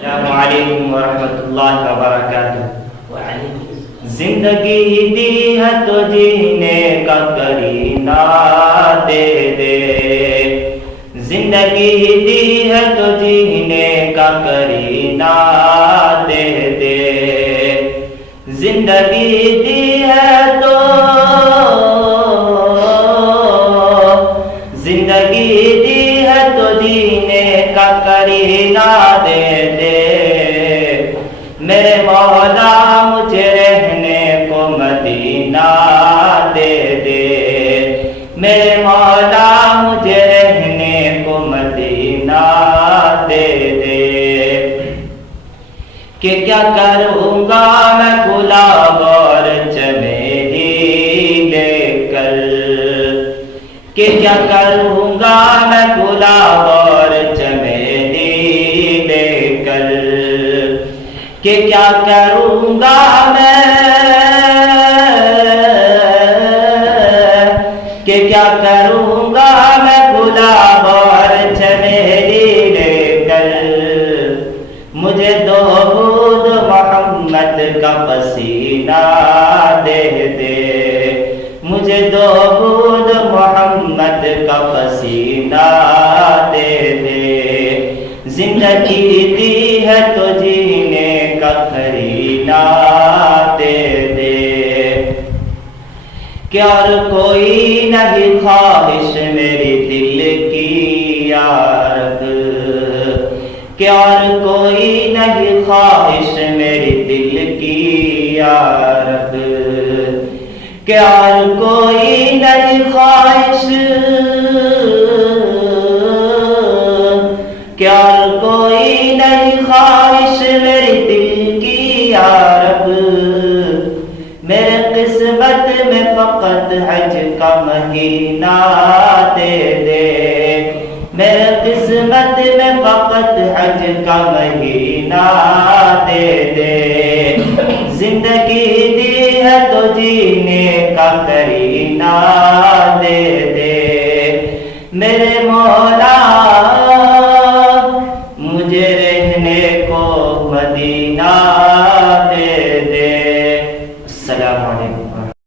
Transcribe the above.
السلام علیکم ورحمۃ اللہ وبرکاتہ۔ زندگی دی ہے تو جینے کا کرینہ دے دے، زندگی دی ہے تو جینے کا کرینہ دے دے، زندگی دی ہے تو زندگی دی ہے تو جینے کا کرینہ دے دے، میرے مولا مجھے رہنے کو مدینہ دے دے، میرے مولا مجھے رہنے کو مدینہ دے دے، کہ کیا کروں گا میں گلاب اور چمیلی لے کر، کہ کیا کروں گا میں گلاب اور چمیلی لے کر، کہ کیا کروں گا کہ کیا کروں گا میں گلاب اور چمیلی لے کر، مجھے دو بوند محمد کا پسینہ دے دے، مجھے دو بوند محمد کا پسینہ دے دے، زندگی دی ہے تو جینے کا کرینہ دے دے، کہ اور کوئی نہیں خواہش میری دل کی یا رب، کہ اور کوئی نہیں خواہش میری دل کی یا رب، کہ اور کوئی نہیں خواہش، کہ اور کوئی نہیں خواہش میری دل کی یا رب، میرے قسمت میں فقط حج کا مہینہ دے دے، میرے قسمت میں فقط حج کا مہینہ دے دے، زندگی دی ہے تو جینے کا کرینہ دے دے، میرے مولا